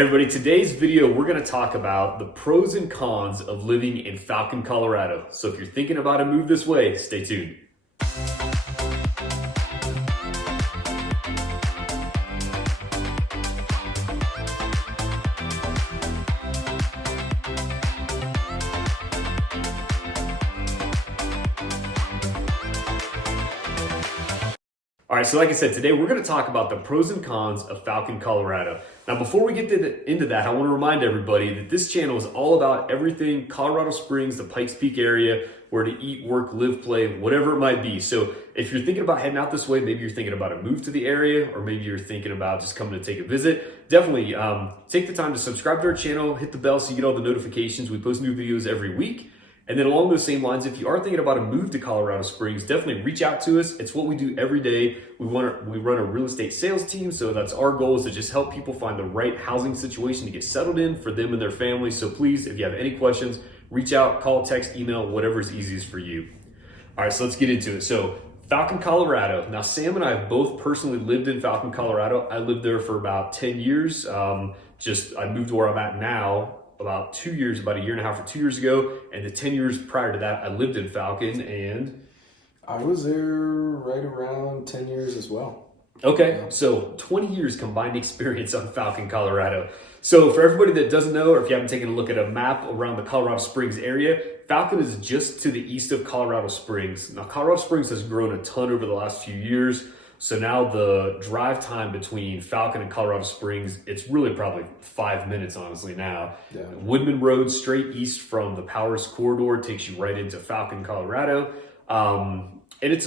Everybody, today's video, we're gonna talk about the pros and cons of living in Falcon, Colorado. So if you're thinking about a move this way, stay tuned. All right, so like I said, today we're going to talk about the pros and cons of Falcon, Colorado. Now, before we get into that, I want to remind everybody that this channel is all about everything Colorado Springs, the Pikes Peak area, where to eat, work, live, play, whatever it might be. So if you're thinking about heading out this way, maybe you're thinking about a move to the area, or maybe you're thinking about just coming to take a visit, definitely take the time to subscribe to our channel, hit the bell so you get all the notifications. We post new videos every week. And then along those same lines, if you are thinking about a move to Colorado Springs, definitely reach out to us. It's what we do every day. We run a real estate sales team, so that's our goal, is to just help people find the right housing situation to get settled in for them and their families. So please, if you have any questions, reach out, call, text, email, whatever is easiest for you. All right, so let's get into it. So Falcon, Colorado. Now, Sam and I have both personally lived in Falcon, Colorado. I lived there for about 10 years. I moved to where I'm at now about 2 years, about a year and a half or 2 years ago. And the 10 years prior to that, I lived in Falcon, and I was there right around 10 years as well. Okay, yeah. So 20 years combined experience on Falcon, Colorado. So for everybody that doesn't know, or if you haven't taken a look at a map around the Colorado Springs area, Falcon is just to the east of Colorado Springs. Now, Colorado Springs has grown a ton over the last few years. So now the drive time between Falcon and Colorado Springs, it's really probably 5 minutes, honestly, now. Yeah. Woodland Road, straight east from the Powers Corridor, takes you right into Falcon, Colorado. And it's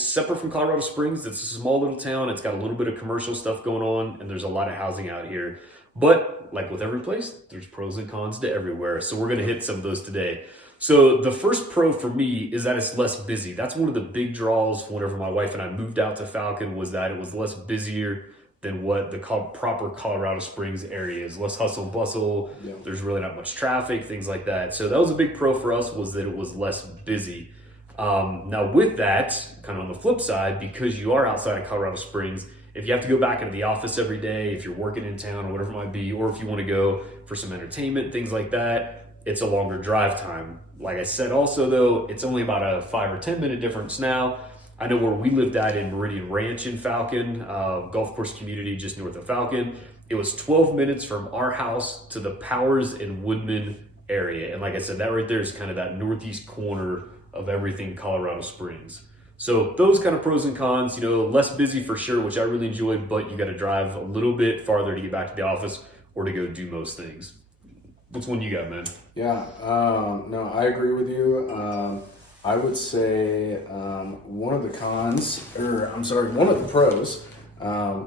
separate from Colorado Springs. It's a small little town. It's got a little bit of commercial stuff going on, and there's a lot of housing out here. But like with every place, there's pros and cons to everywhere. So we're going to hit some of those today. So the first pro for me is that it's less busy. That's one of the big draws whenever my wife and I moved out to Falcon, was that it was less busier than what the proper Colorado Springs area is. Less hustle and bustle. Yeah. There's really not much traffic, things like that. So that was a big pro for us, was that it was less busy. Now with that, kind of on the flip side, because you are outside of Colorado Springs, if you have to go back into the office every day, if you're working in town or whatever it might be, or if you want to go for some entertainment, things like that, it's a longer drive time. Like I said also though, it's only about a 5 or 10 minute difference now. I know where we lived at in Meridian Ranch in Falcon, golf course community just north of Falcon. It was 12 minutes from our house to the Powers and Woodman area. And like I said, that right there is kind of that northeast corner of everything Colorado Springs. So those kind of pros and cons, less busy for sure, which I really enjoyed, but you got to drive a little bit farther to get back to the office or to go do most things. Which one you got, man? Yeah, no, I agree with you. I would say one of the pros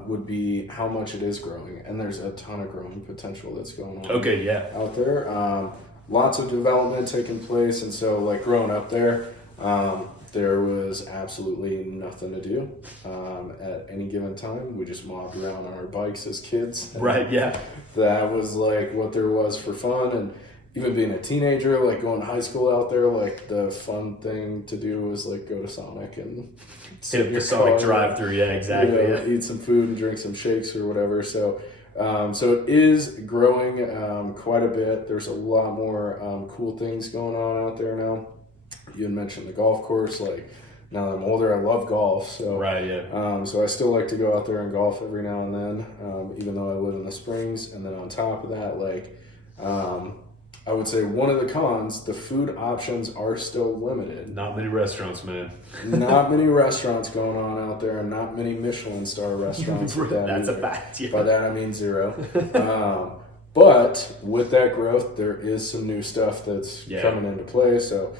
would be how much it is growing. And there's a ton of growing potential that's going on. Okay, yeah. Out there. Lots of development taking place. And so, like, growing up there, there was absolutely nothing to do at any given time. We just mobbed around on our bikes as kids. Right, yeah. That was like what there was for fun. And even being a teenager, like going to high school out there, like the fun thing to do was like go to Sonic and sit in the Sonic drive-through. Yeah, exactly. Eat some food and drink some shakes or whatever. So it is growing quite a bit. There's a lot more cool things going on out there now. You had mentioned the golf course. Like, now that I'm older, I love golf. So right, yeah. So I still like to go out there and golf every now and then, even though I live in the Springs. And then on top of that, like, I would say one of the cons, the food options are still limited. Not many restaurants, man. Not many restaurants going on out there, and not many Michelin star restaurants. That's a fact. Yeah. By that I mean zero. But with that growth, there is some new stuff that's coming into play. So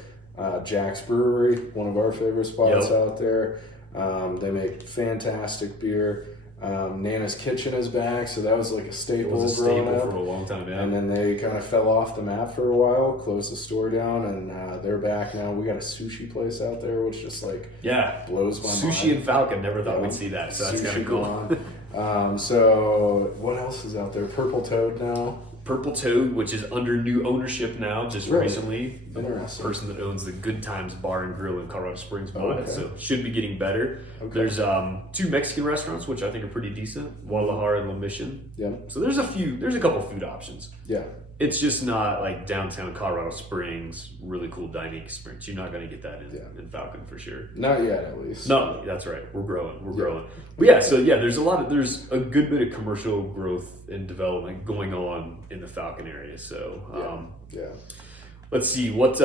Jack's Brewery, one of our favorite spots out there. They make fantastic beer. Nana's Kitchen is back, so that was like a staple. It was a staple for a long time, yeah. And then they kind of fell off the map for a while, closed the store down, and they're back now. We got a sushi place out there, which just blows my mind. Sushi and Falcon, never thought we'd see that, so that's kind of cool. So what else is out there? Purple Toad now Purple Toad, which is under new ownership now, just recently. Interesting. The person that owns the Good Times Bar and Grill in Colorado Springs bought it, so should be getting better. There's 2 Mexican restaurants, which I think are pretty decent, Guadalajara and La Mission. Yeah. So there's a couple food options. Yeah. It's just not like downtown Colorado Springs, really cool dining experience. You're not going to get that in Falcon for sure. Not yet, at least. No, that's right. We're growing. We're growing. But there's a good bit of commercial growth and development going on in the Falcon area. So, let's see what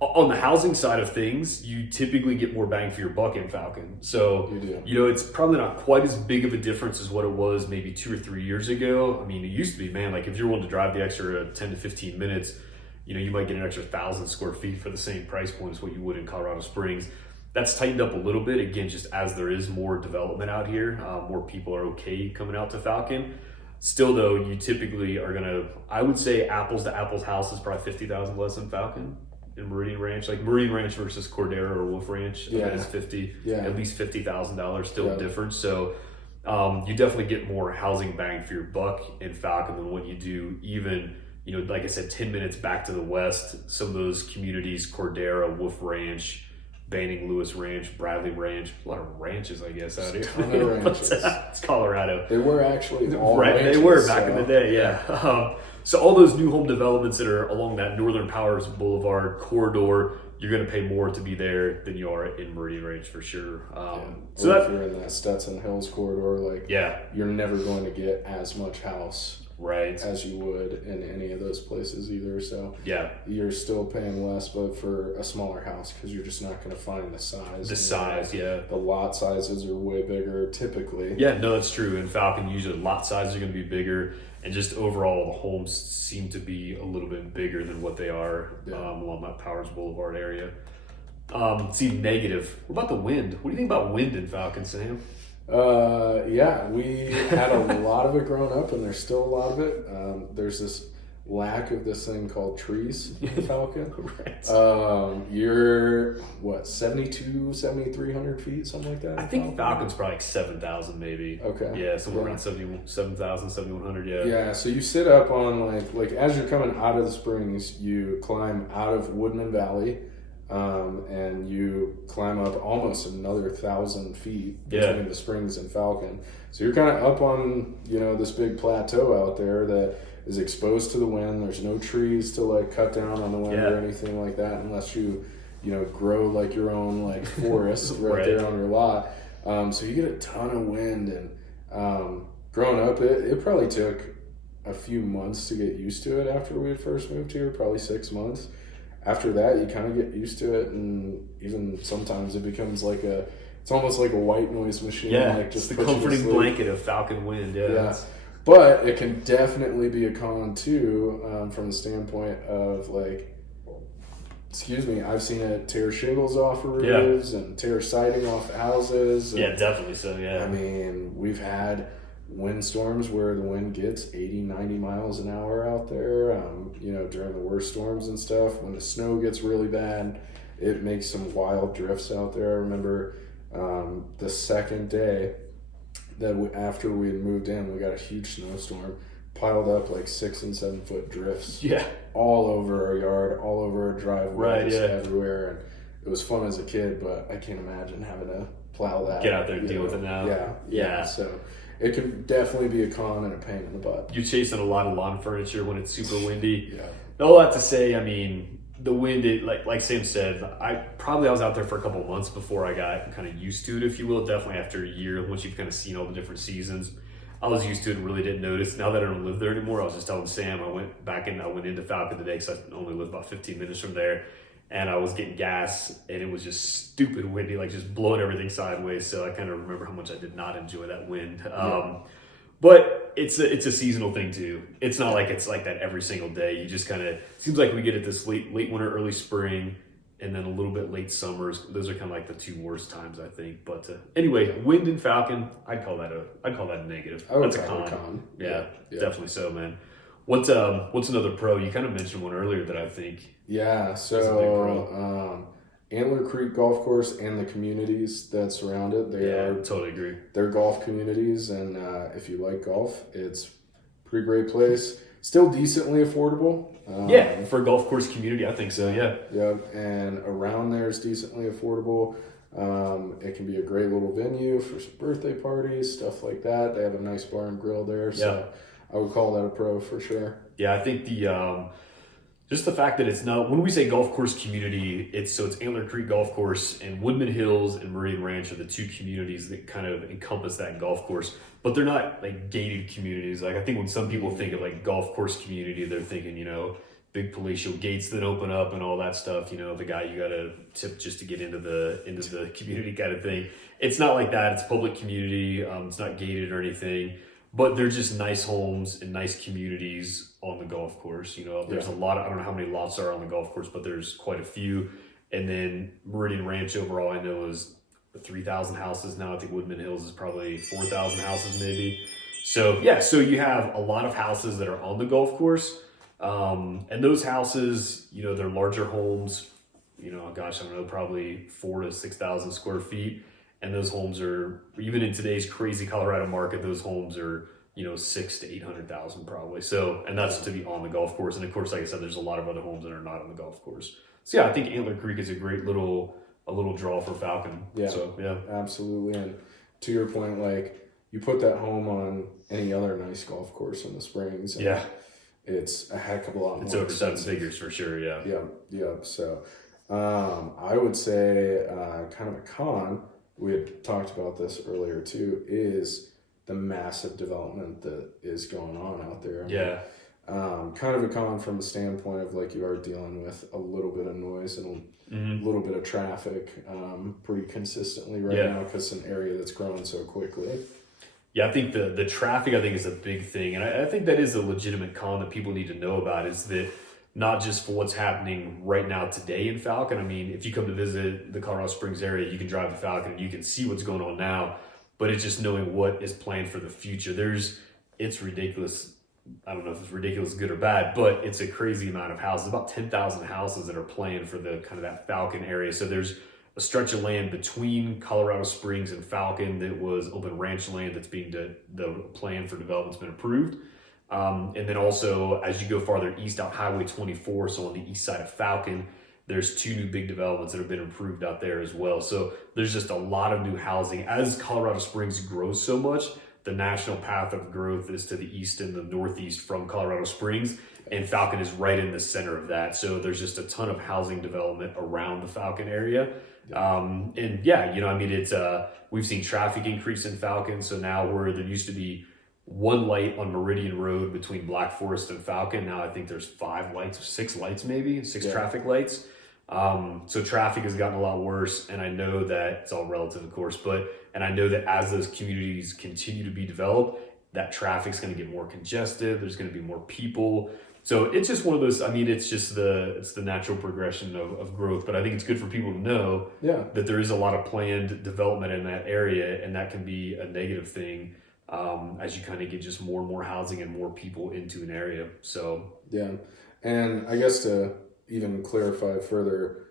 on the housing side of things, you typically get more bang for your buck in Falcon. So, it's probably not quite as big of a difference as what it was maybe 2 or 3 years ago. I mean, it used to be, man, like if you're willing to drive the extra 10 to 15 minutes, you might get an extra 1,000 square feet for the same price point as what you would in Colorado Springs. That's tightened up a little bit, again, just as there is more development out here, more people are okay coming out to Falcon. Still, though, you typically are going to, I would say apples to apples house is probably 50,000 less than Falcon. In Meridian Ranch, like Meridian Ranch versus Cordero or Wolf Ranch, that is at least $50,000 still a difference. So you definitely get more housing bang for your buck in Falcon than what you do even, like I said, 10 minutes back to the west. Some of those communities, Cordero, Wolf Ranch, Banning Lewis Ranch, Bradley Ranch, a lot of ranches, I guess, out here. It's Colorado. They were actually all ranches, they were back in the day, yeah. So all those new home developments that are along that Northern Powers Boulevard corridor, you're going to pay more to be there than you are in Meridian Range for sure. So if you're in that Stetson Hills corridor, you're never going to get as much house as you would in any of those places either. So you're still paying less, but for a smaller house because you're just not going to find the size. The lot sizes are way bigger typically. Yeah, no, that's true. In Falcon, usually lot sizes are going to be bigger. And just overall, the homes seem to be a little bit bigger than what they are along that Powers Boulevard area. See, negative. What about the wind? What do you think about wind in Falcon, Sam? We had a lot of it growing up, and there's still a lot of it. There's this lack of this thing called trees in Falcon. You're 7,300 feet, something like that? I think Falcon's probably like 7,000 maybe. Okay. Yeah, somewhere around 7,000, 7,100, Yeah, so you sit up on like as you're coming out of the springs, you climb out of Woodland Valley, and you climb up almost another 1,000 feet between the springs and Falcon. So you're kind of up on, this big plateau out there that is exposed to the wind. There's no trees to cut down on the wind or anything like that, unless you grow your own forest there on your lot. So you get a ton of wind, and growing up, it probably took a few months to get used to it after we had first moved here, probably 6 months. After that, you kind of get used to it, and even sometimes it becomes it's almost like a white noise machine. Just the comforting blanket of Falcon wind. But it can definitely be a con too, from the standpoint of I've seen it tear shingles off of roofs and tear siding off houses. And, definitely so, I mean, we've had windstorms where the wind gets 80, 90 miles an hour out there, during the worst storms and stuff. When the snow gets really bad, it makes some wild drifts out there. I remember the second day that after we had moved in, we got a huge snowstorm, piled up 6 and 7 foot drifts all over our yard, all over our driveway, everywhere. And it was fun as a kid, but I can't imagine having to plow that. Get out there and deal with it now. Yeah. So it can definitely be a con and a pain in the butt. You're chasing a lot of lawn furniture when it's super windy. All that to say, I mean, the wind, like Sam said, I was out there for a couple of months before I got kind of used to it, if you will. Definitely after a year, once you've kind of seen all the different seasons, I was used to it and really didn't notice. Now that I don't live there anymore, I was just telling Sam, I went into Falcon today because I only live about 15 minutes from there, and I was getting gas, and it was just stupid windy, just blowing everything sideways. So I kind of remember how much I did not enjoy that wind. But it's a seasonal thing too. It's not like it's like that every single day. You just kind of, seems like we get it this late winter, early spring, and then a little bit late summers. Those are kind of the 2 worst times, I think. But anyway, wind and Falcon, I'd call that a negative. That's a con. Yeah, definitely so, man. What's another pro? You kind of mentioned one earlier that I think. Yeah, so Antler Creek Golf Course and the communities that surround it. Totally agree. They're golf communities, and if you like golf, it's a pretty great place. still decently affordable. Yeah, for a golf course community, I think so. Yeah. Yeah, and around there is decently affordable. It can be a great little venue for some birthday parties, stuff like that. They have a nice bar and grill there, so I would call that a pro for sure. Yeah, I think the just the fact that it's not, when we say golf course community, it's Antler Creek Golf Course and Woodman Hills and Meridian Ranch are the two communities that kind of encompass that golf course, but they're not like gated communities. Like I think when some people think of like golf course community, they're thinking, you know, big palatial gates that open up and all that stuff, you know, the guy you gotta tip just to get into the community kind of thing. It's not like that. It's public community. It's not gated or anything. But they're just nice homes and nice communities on the golf course. You know, there's a lot of, I don't know how many lots are on the golf course, but there's quite a few. And then Meridian Ranch overall, I know is 3,000 houses now. I think Woodman Hills is probably 4,000 houses maybe. So yeah, so you have a lot of houses that are on the golf course. And those houses, you know, they're larger homes, you know, gosh, I don't know, probably 4,000 to 6,000 square feet. And those homes are, even in today's crazy Colorado market, those homes are, you know, 600,000 to 800,000 probably. So, and that's to be on the golf course. And of course, like I said, there's a lot of other homes that are not on the golf course. So yeah, I think Antler Creek is a great little draw for Falcon. Yeah, so, yeah, absolutely. And to your point, like you put that home on any other nice golf course in the Springs. And it's a heck of a lot more. It's over 7 figures for sure. Yeah. Yeah. So, I would say, kind of a con, we had talked about this earlier too, is the massive development that is going on out there. Kind of a con from the standpoint of like you are dealing with a little bit of noise and a little bit of traffic pretty consistently now because it's an area that's growing so quickly. Yeah, I think the traffic, I think, is a big thing. And I think that is a legitimate con that people need to know about, is that not just for what's happening right now today in Falcon. I mean, if you come to visit the Colorado Springs area, you can drive to Falcon and you can see what's going on now, but it's just knowing what is planned for the future. It's ridiculous. I don't know if it's ridiculous, good or bad, but it's a crazy amount of houses, about 10,000 houses that are planned for the kind of that Falcon area. So there's a stretch of land between Colorado Springs and Falcon that was open ranch land that's being the plan for development's been approved. And then also, as you go farther east out Highway 24, so on the east side of Falcon, there's 2 new big developments that have been approved out there as well. So there's just a lot of new housing. As Colorado Springs grows so much, the national path of growth is to the east and the northeast from Colorado Springs, and Falcon is right in the center of that. So there's just a ton of housing development around the Falcon area. And yeah, you know, I mean, it's we've seen traffic increase in Falcon. So now where there used to be 1 light on Meridian Road between Black Forest and Falcon, now I think there's 5 lights, 6 lights maybe, 6 traffic lights. So traffic has gotten a lot worse, and I know that it's all relative, of course, and I know that as those communities continue to be developed, that traffic's going to get more congested. There's going to be more people. So it's just one of those, I mean, it's the natural progression of growth, but I think it's good for people to know that there is a lot of planned development in that area, and that can be a negative thing as you kind of get just more and more housing and more people into an area. So yeah, and I guess to even clarify further,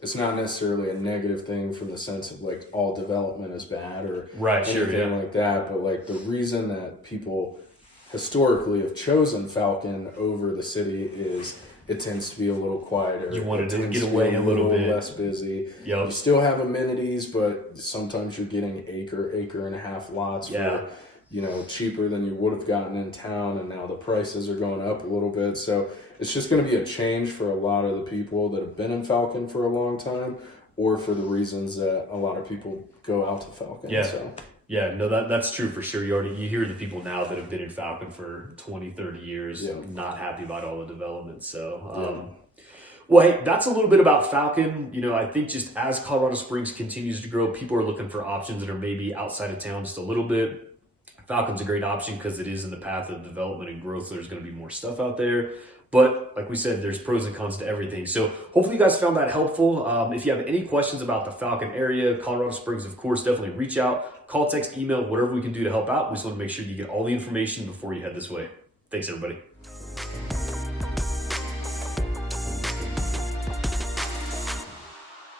it's not necessarily a negative thing from the sense of like all development is bad or anything like that, but like the reason that people historically have chosen Falcon over the city is it tends to be a little quieter. You wanted to get away a little bit less busy. You still have amenities, but sometimes you're getting acre and a half lots for, you know, cheaper than you would have gotten in town, and now the prices are going up a little bit. So it's just going to be a change for a lot of the people that have been in Falcon for a long time, or for the reasons that a lot of people go out to Falcon. Yeah, no, that's true for sure. You hear the people now that have been in Falcon for 20, 30 years, not happy about all the development. So, well, hey, that's a little bit about Falcon. You know, I think just as Colorado Springs continues to grow, people are looking for options that are maybe outside of town just a little bit. Falcon's a great option because it is in the path of development and growth. So there's going to be more stuff out there. But like we said, there's pros and cons to everything. So hopefully you guys found that helpful. If you have any questions about the Falcon area, Colorado Springs, of course, definitely reach out, call, text, email, whatever we can do to help out. We just want to make sure you get all the information before you head this way. Thanks, everybody.